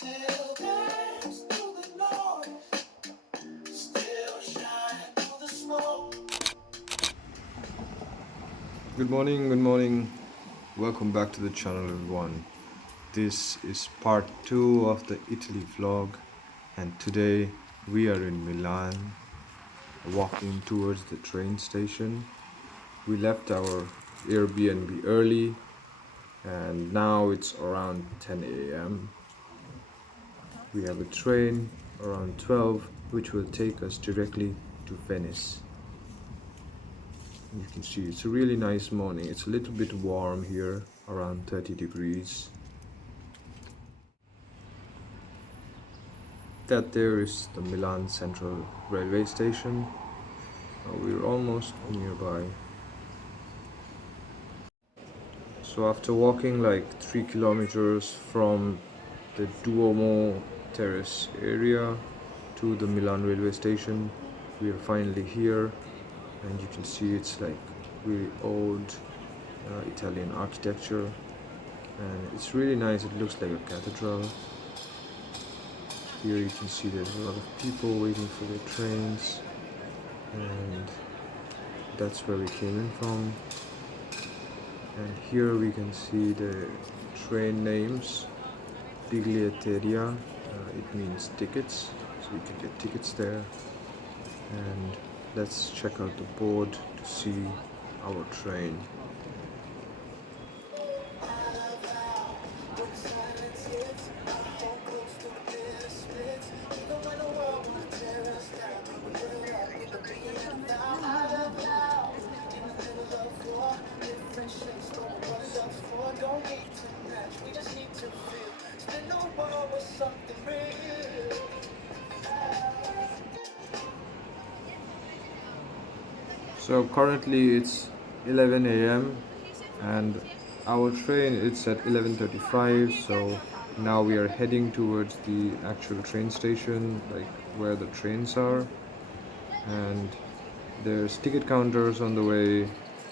Still dance through the noise, still shine through the smoke. Good morning, good morning. Welcome back to the channel, everyone. This is part 2 of the Italy vlog, and today we are in Milan, walking towards the train station. We left our Airbnb early, and now it's around 10 a.m. We have a train around 12, which will take us directly to Venice. You can see it's a really nice morning. It's a little bit warm here, around 30 degrees. That there is the Milan Central Railway Station. We're almost nearby. So after walking like 3 kilometers from the Duomo Terrace area to the Milan railway station, we are finally here, and you can see it's like really old Italian architecture, and it's really nice. It looks like a cathedral. Here you can see there's a lot of people waiting for their trains, and that's where we came in from. And here we can see the train names. Biglietteria, it means tickets, so you can get tickets there. And let's check out the board to see our train. So currently it's 11 a.m. and our train it's at 11:35, so now we are heading towards the actual train station, like where the trains are. And there's ticket counters on the way,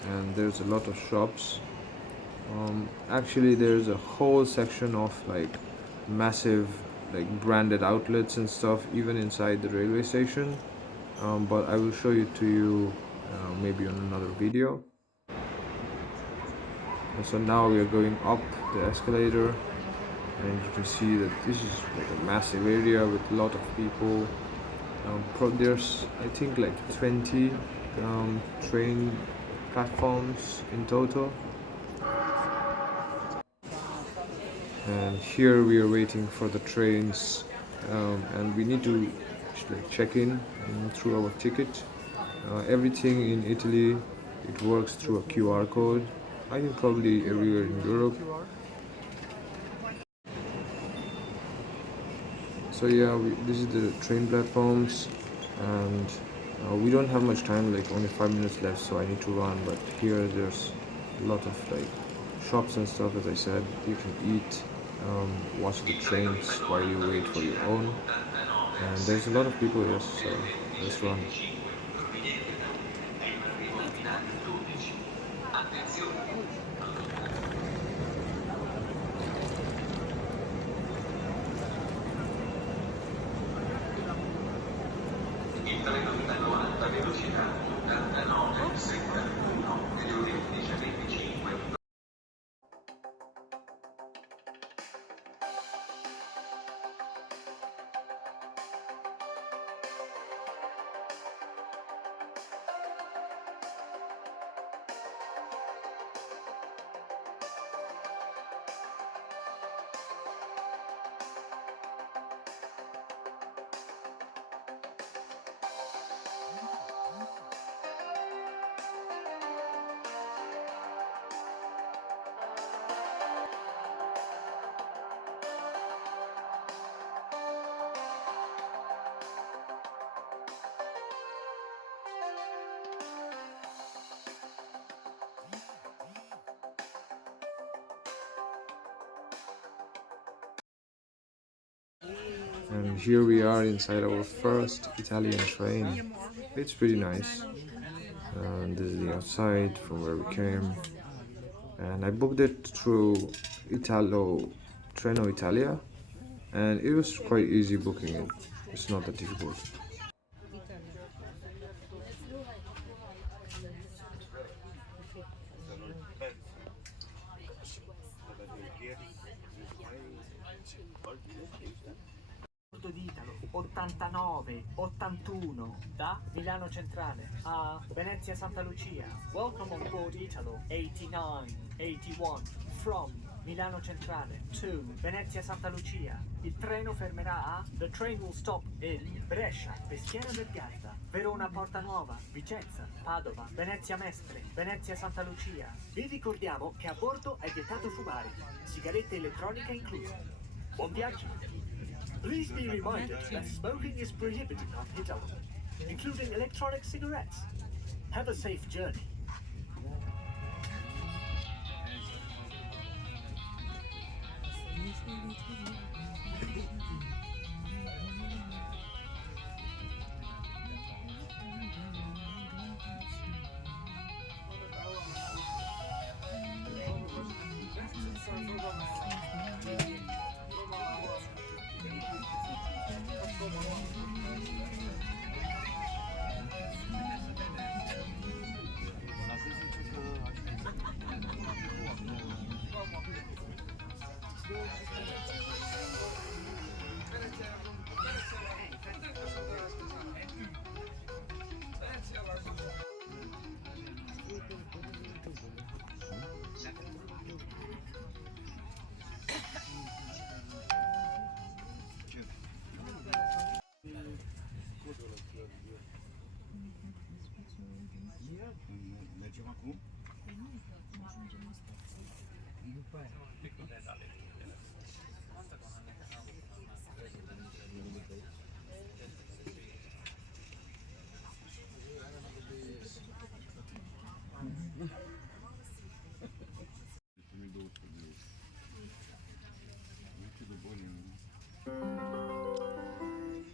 and there's a lot of shops. Actually there's a whole section of like massive like branded outlets and stuff even inside the railway station, but I will show it to you maybe on another video. And so now we are going up the escalator, and you can see that this is like a massive area with a lot of people. There's I think like 20 train platforms in total. And here we are waiting for the trains, and we need to like check in through our ticket. Everything in Italy, it works through a QR code. I think probably everywhere in Europe. So yeah, this is the train platforms, and we don't have much time, like only 5 minutes left, so I need to run. But here there's a lot of like shops and stuff. As I said, you can eat, watch the trains while you wait for your own, and there's a lot of people here, so let's run. Il treno di Milano ad alta velocità 89,71 nelle ore 11:25. And here we are inside our first Italian train. It's pretty nice. And this is the outside from where we came. And I booked it through Treno Italia. and it was quite easy booking it. It's not that difficult. D'Italo 89 81 da Milano Centrale a Venezia Santa Lucia. Welcome on board Italo 89 81 from Milano Centrale to Venezia Santa Lucia. Il treno fermerà a The train will stop in Brescia, Peschiera del Garda, Verona Porta Nuova, Vicenza, Padova, Venezia Mestre, Venezia Santa Lucia. Vi ricordiamo che a bordo è vietato fumare, sigarette elettroniche incluse. Buon viaggio! Please be reminded that smoking is prohibited on Hitalo, including electronic cigarettes. Have a safe journey.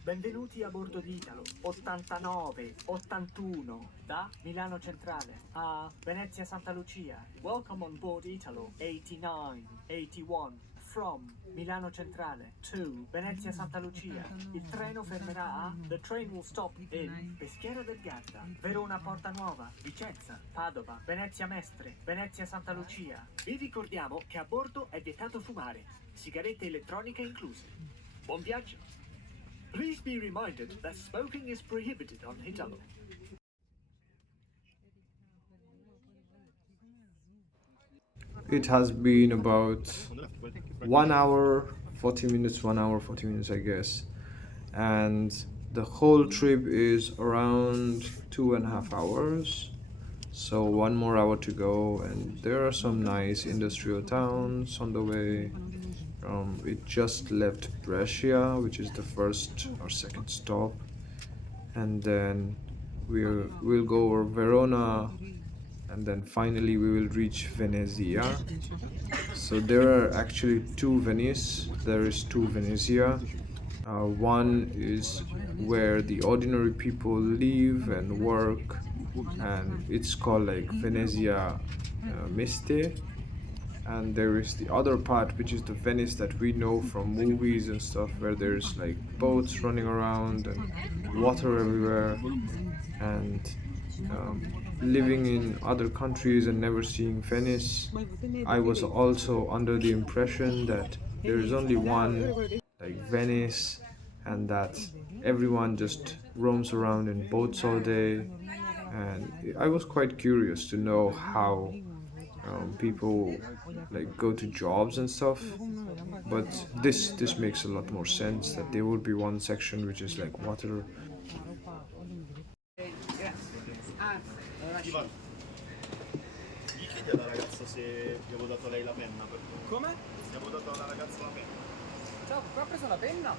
Benvenuti a bordo di Italo 89 81 da Milano Centrale a Venezia Santa Lucia. Welcome on board Italo 89 81 from Milano Centrale to Venezia Santa Lucia. Il treno fermerà a The train will stop in Peschiera del Garda, Verona Porta Nuova, Vicenza, Padova, Venezia Mestre, Venezia Santa Lucia. Vi ricordiamo che a bordo è vietato fumare, sigarette elettroniche incluse. Buon viaggio! Please be reminded that smoking is prohibited on Hitalo. It has been about 1 hour 40 minutes, 1 hour 40 minutes, I guess, and the whole trip is around 2.5 hours. So 1 more hour to go, and there are some nice industrial towns on the way. It just left Brescia, which is the first or second stop, and then we'll go over Verona, and then finally we will reach Venezia. So there are actually two Venice. There is two Venezia. One is where the ordinary people live and work, and it's called like Venezia Meste. And there is the other part, which is the Venice that we know from movies and stuff, where there's like boats running around and water everywhere, and living in other countries and never seeing Venice. I was also under the impression that there is only one like Venice, and that everyone just roams around in boats all day. And I was quite curious to know how people like go to jobs and stuff, but this makes a lot more sense that there would be one section which is like water. Ivan, gli chiedi alla ragazza se gli avevo dato a lei la penna per... Come? Se avevo dato alla ragazza la penna. Ciao, qua ha preso la penna?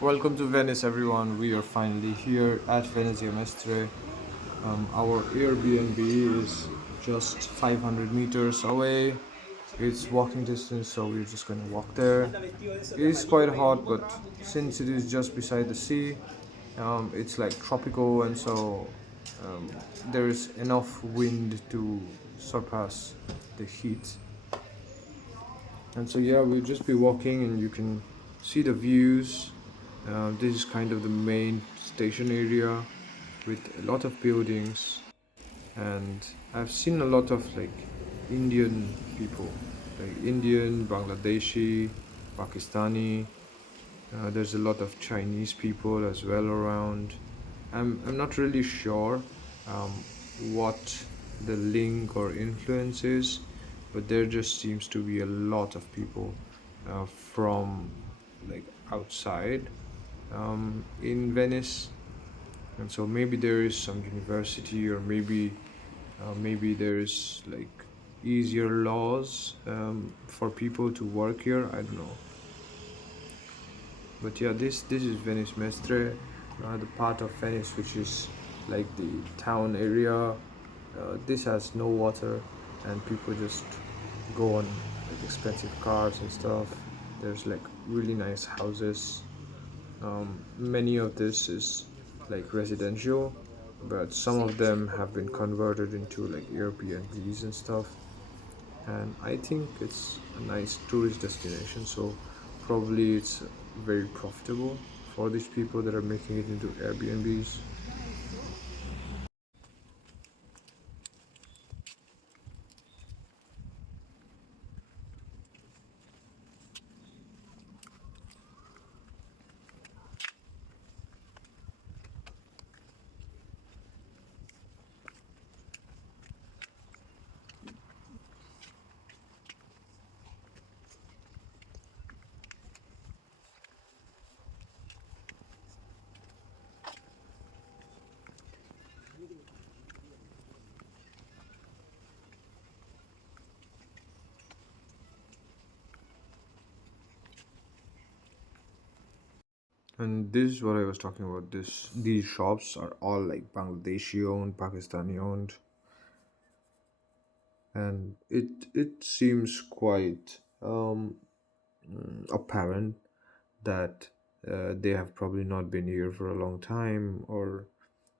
Welcome to Venice, everyone. We are finally here at Venezia Mestre. Our Airbnb is just 500 meters away, It's walking distance, so we're just gonna walk there. It is quite hot, but since it is just beside the sea, it's like tropical, and so um, there is enough wind to surpass the heat. And so yeah, we'll just be walking, and you can see the views. This is kind of the main station area with a lot of buildings, and I've seen a lot of like Indian people, like Indian, Bangladeshi, Pakistani. There's a lot of Chinese people as well around. I'm not really sure um, what the link or influence is, but there just seems to be a lot of people from like outside in Venice, and so maybe there is some university, or maybe there's like easier laws for people to work here. I don't know. But yeah, this is Venice Mestre, the part of Venice which is like the town area. This has no water, and people just go on like expensive cars and stuff. There's like really nice houses. Many of this is like residential, but some of them have been converted into like Airbnbs and stuff. And I think it's a nice tourist destination, so probably it's very profitable for these people that are making it into Airbnbs. And this is what I was talking about. These shops are all like Bangladeshi owned, Pakistani owned, and it seems quite apparent that they have probably not been here for a long time, or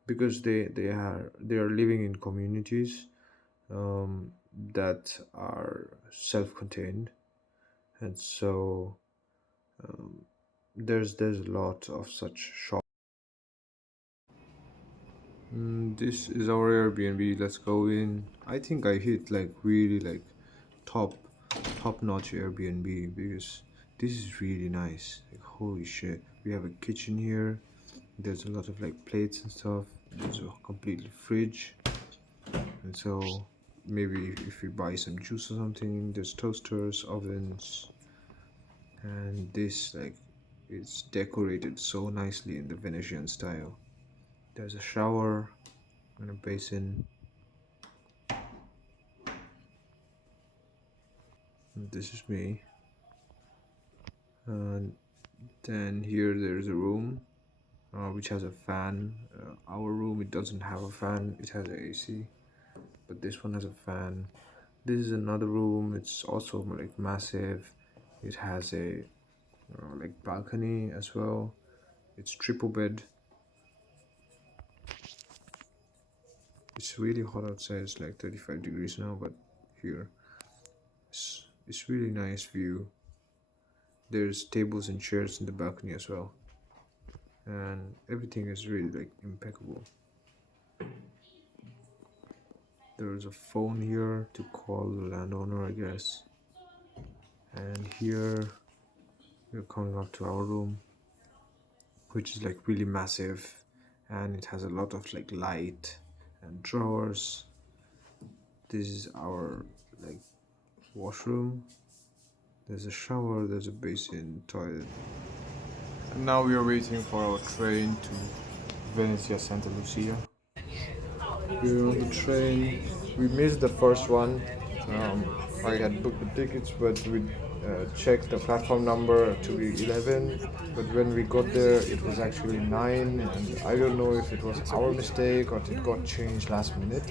because they are living in communities that are self-contained, and so there's a lot of such shops. This is our Airbnb. Let's go in. I think I hit like really like top top notch Airbnb, because this is really nice. Like holy shit. We have a kitchen here. There's a lot of like plates and stuff. There's a completely fridge. And so maybe if we buy some juice or something, there's toasters, ovens, and this like it's decorated so nicely in the Venetian style. There's a shower and a basin. And this is me. And then here there's a room which has a fan. Our room, it doesn't have a fan, it has a AC, but this one has a fan. This is another room. It's also like massive. It has a like balcony as well. It's triple bed. It's really hot outside. It's like 35 degrees now, but here it's really nice view. There's tables and chairs in the balcony as well, and everything is really like impeccable. There's a phone here to call the landowner, I guess. And here we're coming up to our room, which is like really massive, and it has a lot of like light and drawers. This is our like washroom. There's a shower, there's a basin, toilet. And now we are waiting for our train to Venezia Santa Lucia. We're on the train. We missed the first one. I had booked the tickets, but we checked the platform number to be 11. But when we got there, it was actually 9, and I don't know if it was our mistake or it got changed last minute.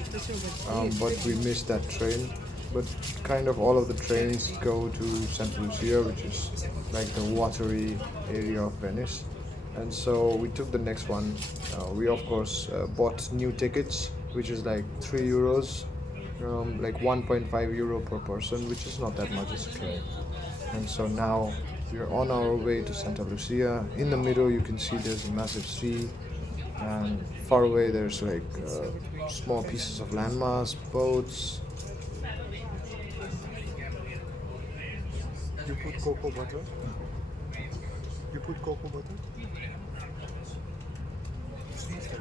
But we missed that train. but kind of all of the trains go to Santa Lucia, which is like the watery area of Venice. And so we took the next one. We of course bought new tickets, which is like 3 euros, like 1.5 euro per person, which is not that much. It's okay. And so now we are on our way to Santa Lucia. In the middle, you can see there's a massive sea, and far away there's like small pieces of landmass, boats. You put cocoa butter? You put cocoa butter?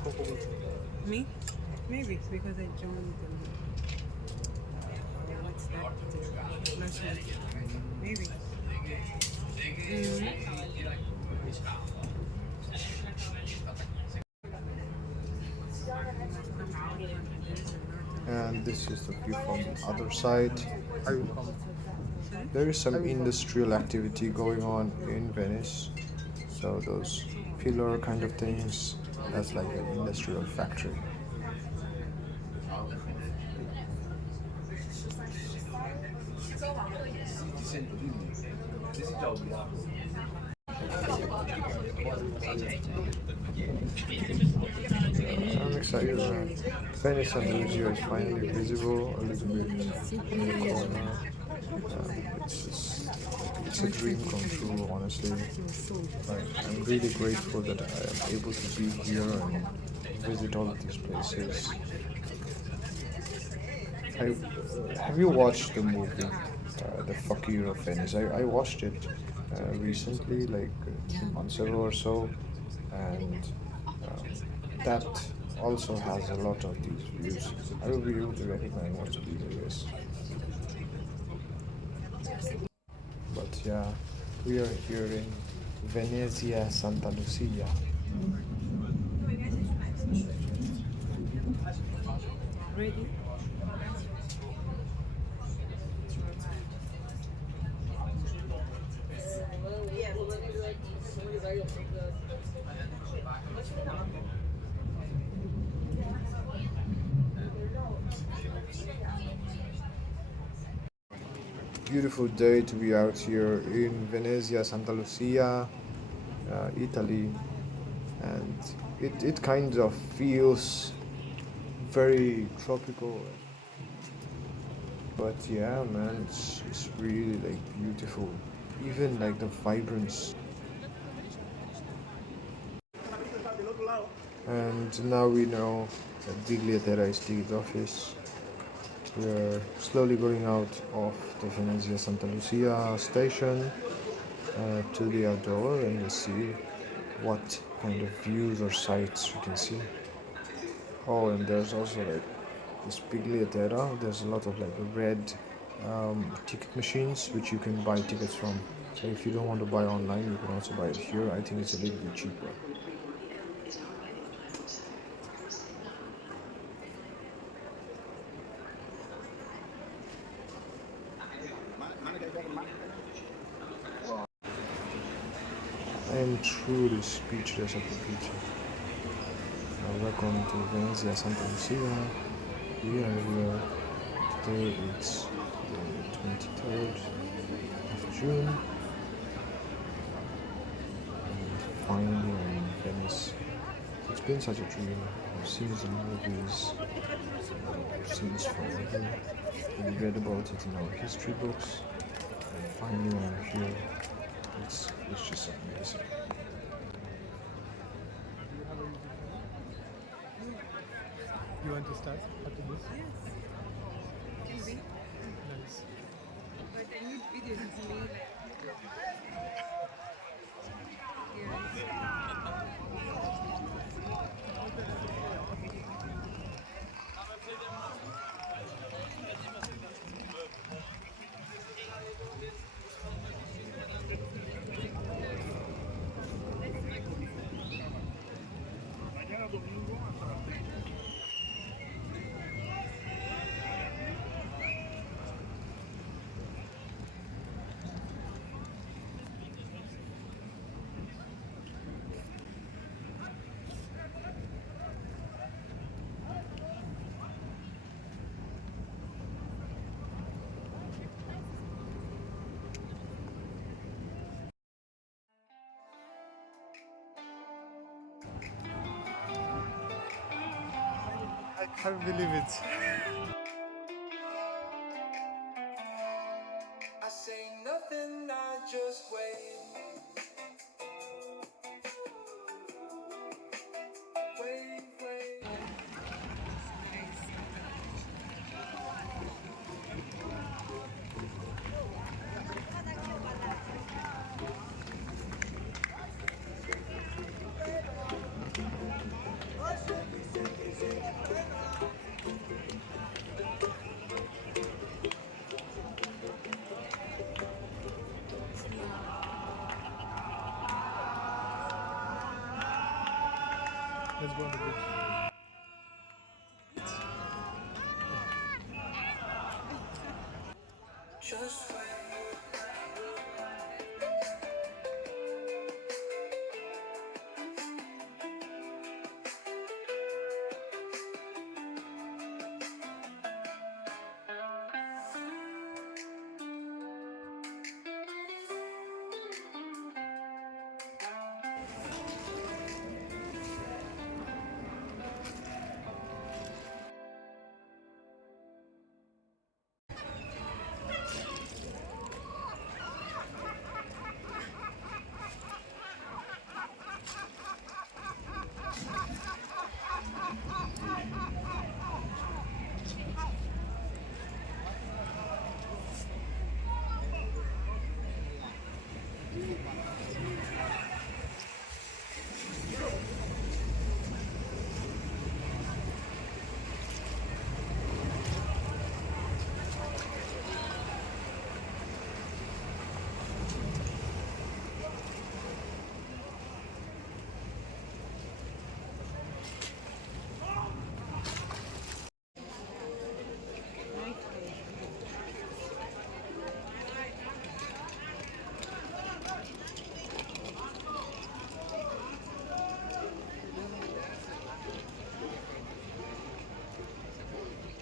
Cocoa butter. Me? Maybe it's because I joined what's that? National. Maybe. And this is the view from the other side. There is some industrial activity going on in Venice. So those pillar kind of things, that's like an industrial factory. I'm excited, man. Venice and Lucia is finally visible a little bit in the corner. It's a dream come true, honestly. Like, I'm really grateful that I am able to be here and visit all of these places. Have you watched the movie, The Fakir of Venice? I watched it recently, like 2 months ago or so, and that also has a lot of these views. I will be able to recognize most of these areas. But yeah, we are here in Venezia, Santa Lucia. Ready? Beautiful day to be out here in Venezia, Santa Lucia, Italy, and it kind of feels very tropical. But yeah, man, it's really like beautiful. Even like the vibrance. And now we know that Bigliatera is ticket office. We are slowly going out of the Venezia Santa Lucia station to the outdoor, and we'll see what kind of views or sights we can see. Oh, and there's also like this Bigliatera. There's a lot of like red ticket machines which you can buy tickets from. So if you don't want to buy online, you can also buy it here. I think it's a little bit cheaper. I am truly speechless at the beauty. Welcome to Venezia, Santa Lucia. We are here. Today it's the 23rd of June. And finally I'm in Venice. It's been such a dream. I've seen it in movies, I've seen it forever. We read about it in our history books. And finally I'm here. It's just amazing. You want to start after this? Can be. Nice. But I need videos of me like. Can't believe it. I say nothing, I just wait. Wait, wait. Let's go on the bridge. Just wait.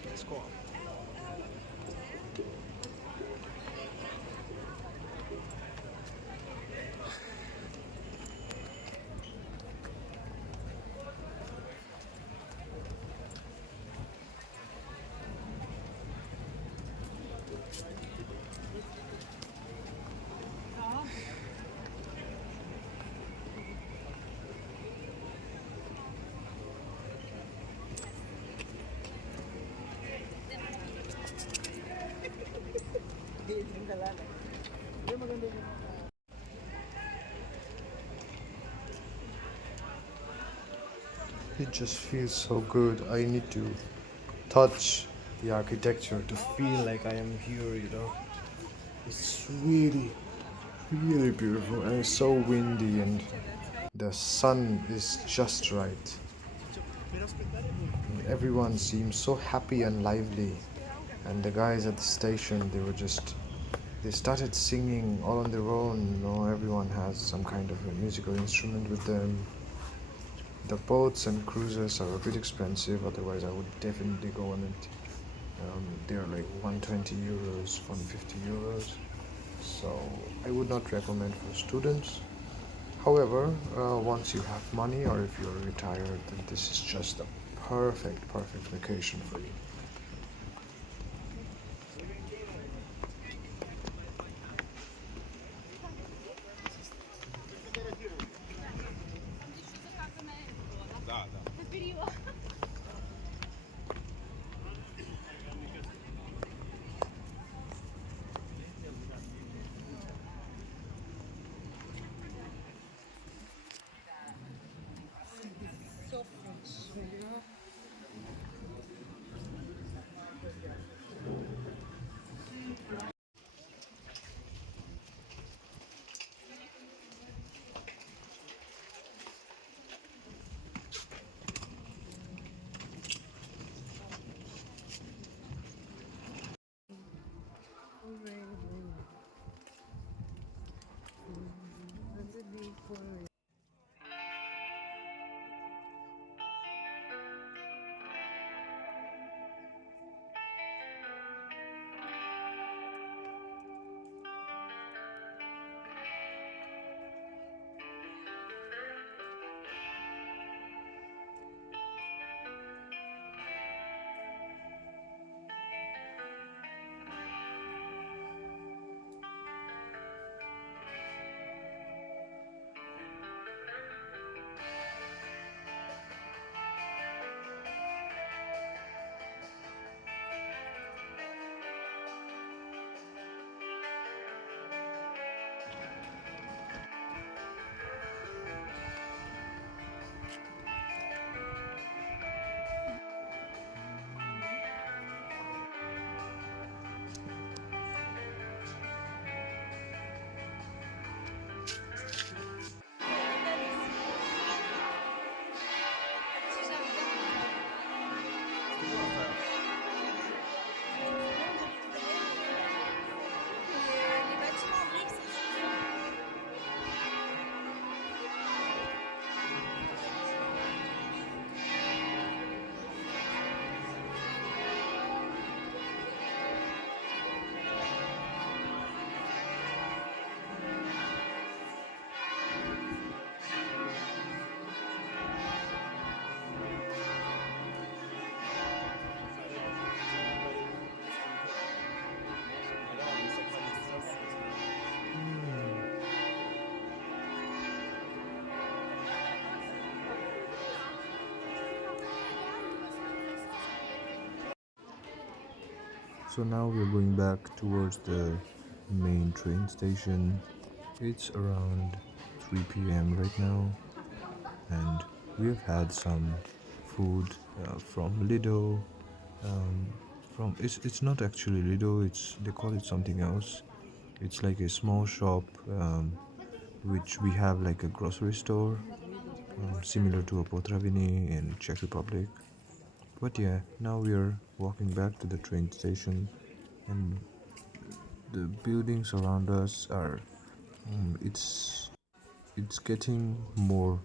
Let's go on. It just feels so good. I need to touch the architecture to feel like I am here, you know. It's really, really beautiful, and it's so windy, and the sun is just right. And everyone seems so happy and lively. And the guys at the station, they started singing all on their own, you know. Everyone has some kind of a musical instrument with them. The boats and cruises are a bit expensive, otherwise I would definitely go on it. They're like 120 euros, 150 euros. So I would not recommend for students. However, once you have money or if you're retired, then this is just a perfect vacation for you. So fresh, you know. So now we're going back towards the main train station. It's around 3 p.m. right now, and we have had some food from Lido. Um, from it's not actually Lido. It's they call it something else. It's like a small shop, which we have like a grocery store, similar to a Potravini in Czech Republic. But yeah, now we are walking back to the train station, and the buildings around us are. It's getting more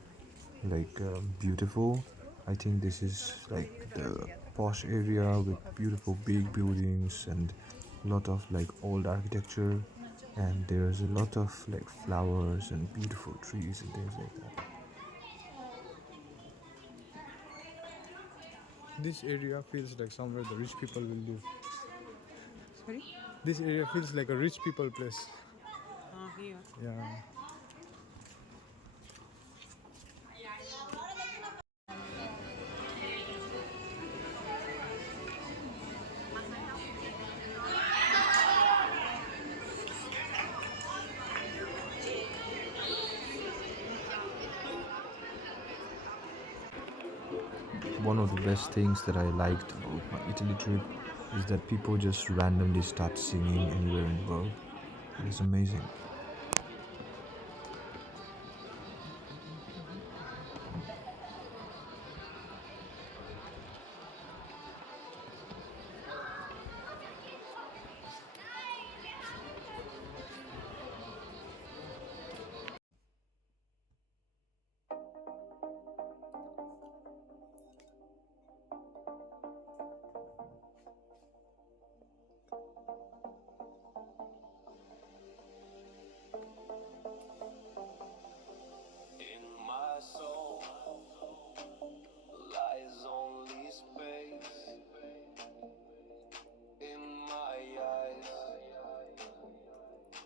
like beautiful. I think this is like the posh area with beautiful big buildings and lot of like old architecture, and there's a lot of like flowers and beautiful trees and things like that. This area feels like somewhere the rich people will live. Sorry? This area feels like a rich people place. Here. Yeah. One of the best things that I liked about my Italy trip is that people just randomly start singing anywhere in the world. It's amazing. In my soul lies only space. In my eyes,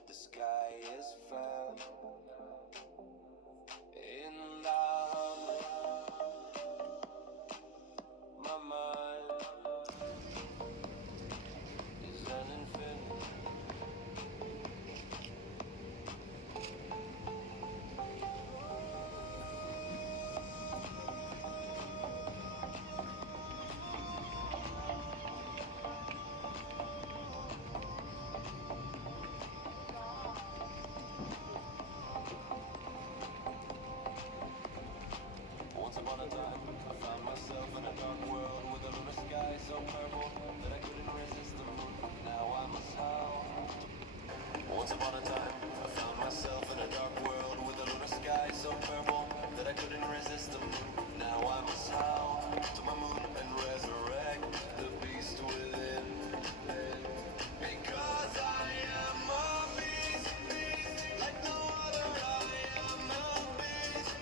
the sky is flat. In love, my mind is an infinite. Once upon a time, I found myself in a dark world with a lunar sky so purple that I couldn't resist the moon. Now I must howl. Once upon a time, I found myself in a dark world with a lunar sky so purple that I couldn't resist the moon. Now I must howl to my moon and resurrect the beast within. Because I am a beast, like no other. I am a beast.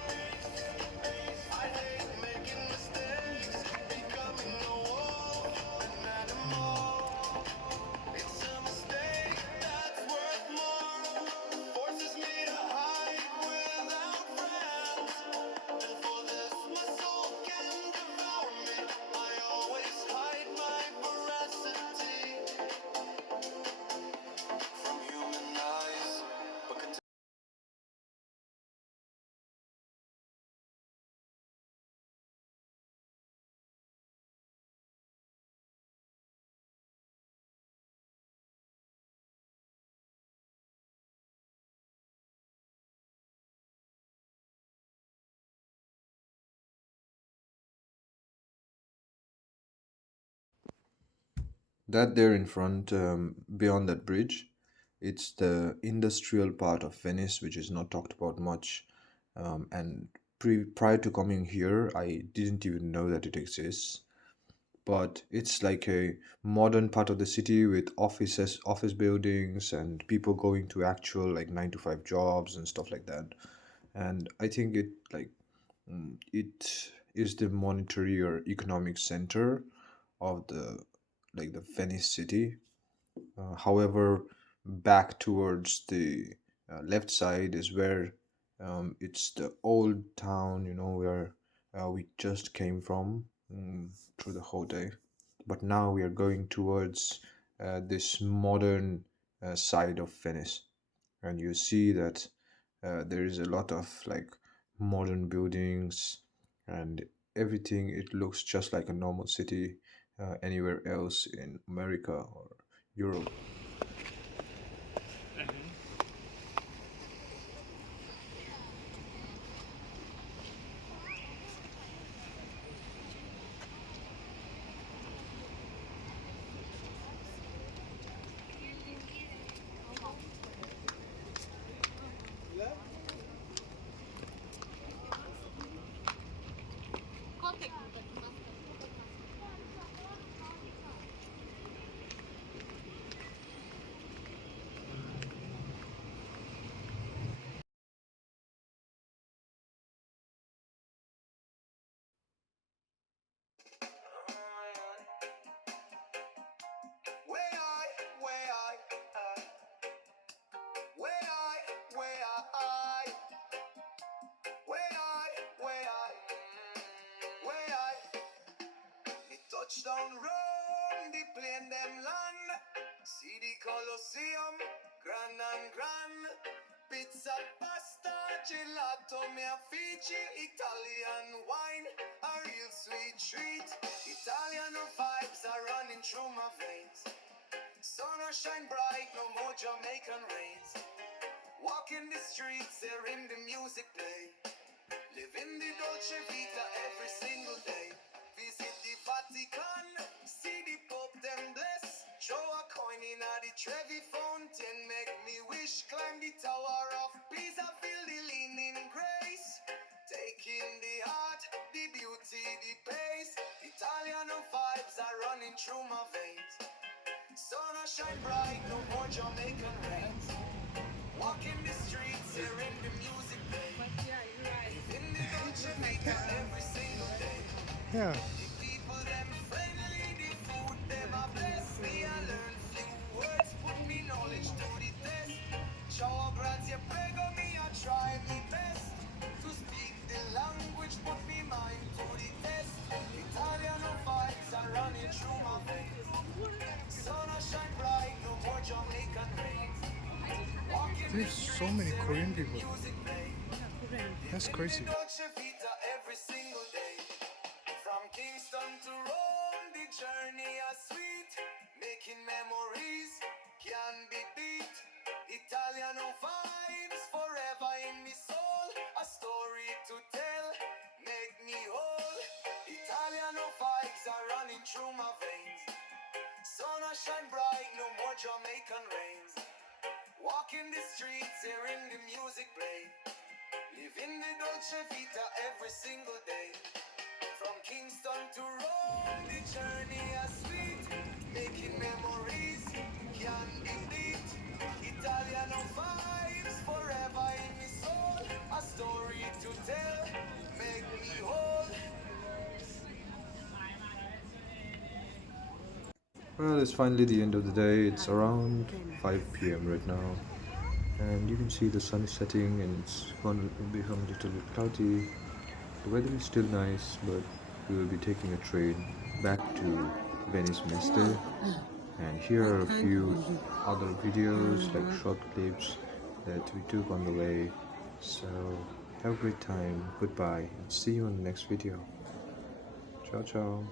I hate making mistakes, becoming a wolf, an animal. It's a mistake that's worth more. Forces me to hide without friends. And for this, my soul can devour me. I always hide my veracity from human eyes. But That there in front, beyond that bridge, it's the industrial part of Venice, which is not talked about much. And prior to coming here, I didn't even know that it exists. But it's like a modern part of the city with office buildings, and people going to actual like 9 to 5 jobs and stuff like that. And I think it is the monetary or economic center of the like the Venice city. However, back towards the left side is where it's the old town, where we just came from through the whole day. But now we are going towards this modern side of Venice, and you see that there is a lot of like modern buildings and everything. It looks just like a normal city anywhere else in America or Europe. Way I, way I, way I, way I, way I, way I, way I. The touchdown run, the plane them land. See the Colosseum, grand and grand. Pizza, pasta, gelato, me a Fiji, Italian wine, a real sweet treat. Italian vibes are running through my veins. Sun will shine bright, no more Jamaican rains. Walking the streets, hearing the music play. Living the Dolce Vita every single day. Visit the Vatican, see the Pope them bless. Throw a coin in a the Trevi fountain, make me wish. Climb the Tower of Pisa, feel the leaning grace. Take in the art, the beauty, the pace. Italian vibes are running through my veins. Sun will shine bright, no more Jamaican rains. Walking the streets, hearing the music play. In the Dolce Vita every single day. Yeah. The people them friendly, the food them a bless me. I learn few words, put me knowledge to the test. Ciao, grazie, prego me, I try me best to speak the language, put me mind to the test. Italian vibes are running through my veins. Sun will shine bright, no more Jamaican rains. Walking the There's so many streets, Korean hearing the people. music play. That's crazy. Dolce Vita every single day. From Kingston to Rome, the journey is sweet. Making memories can be beat. Italiano vibes forever in me soul. A story to tell, make me whole. Italiano vibes are running through my veins. Sun will shine bright, no more Jamaican rains. Walking the streets, hearing the music play. Living the Dolce Vita every single day. From Kingston to Rome, the journey is sweet. Making memories can be beat. Italiano vibes forever in me soul. A story to tell, make me whole. Well, it's finally the end of the day. It's around 5 p.m. right now, and you can see the sun is setting and it's going to become a little bit cloudy. The weather is still nice, but we will be taking a train back to Venice Mestre. And here are a few other videos, like short clips that we took on the way. So have a great time. Goodbye, and see you on the next video. Ciao, ciao.